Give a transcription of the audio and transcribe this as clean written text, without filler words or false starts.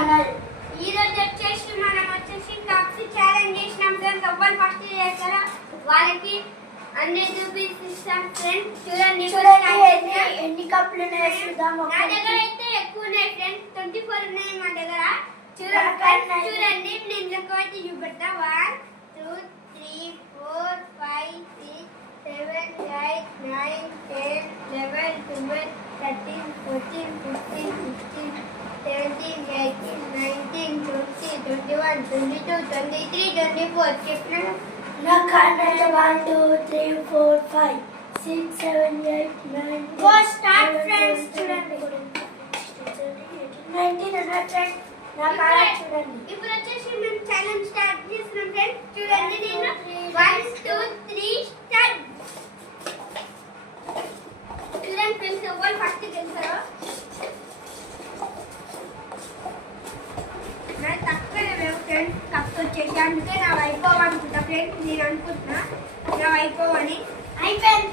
Channel. ఈ రోజు వచ్చేసి మనం కప్స్ ఛాలెంజ్ చేసినాం ఫ్రెండ్స్. ఎవరు ఫస్ట్ చేస్తారో వాళ్ళకి 100 రూపీస్ ఇస్తాం ఫ్రెండ్స్. చూడండి ఎన్ని కప్పులు ఉన్నాయో చూద్దాం. నా దగ్గర అయితే ఎక్కువ ఉన్నాయి ఫ్రెండ్స్, 24 ఉన్నాయి మా దగ్గర. చూడండి నేను ఒకటి చూపెడతా. 1 2 3 4 5 6 7 8 9 10 11 12 13 14 15 16 17 18 19 20 21 22 23 24 చెప్పినా నా కారణాలు 1 2 3 4 5 6 7 8 9 Go start friends. చూడండి 19 నా ఫ్రెండ్. నా కారణాలు చూడండి. ఇప్పుడు వచ్చేసి మేము ఛాలెంజ్ స్టార్ట్ చేస్తున్నాం ఫ్రెండ్స్. చూడండి నేను 1 2 3 స్టార్ట్. చూడండి ఫ్రెండ్స్ ఎవరు ఫస్ట్ గెలుస్తారో. నా తక్కువ ఫ్రెండ్స్ కప్స్ వచ్చేసి, అందుకే నా అయిపోవనుకుంటా ఫ్రెండ్స్. నేను అనుకుంటున్నా నా అయిపోవని. అయిపోయింది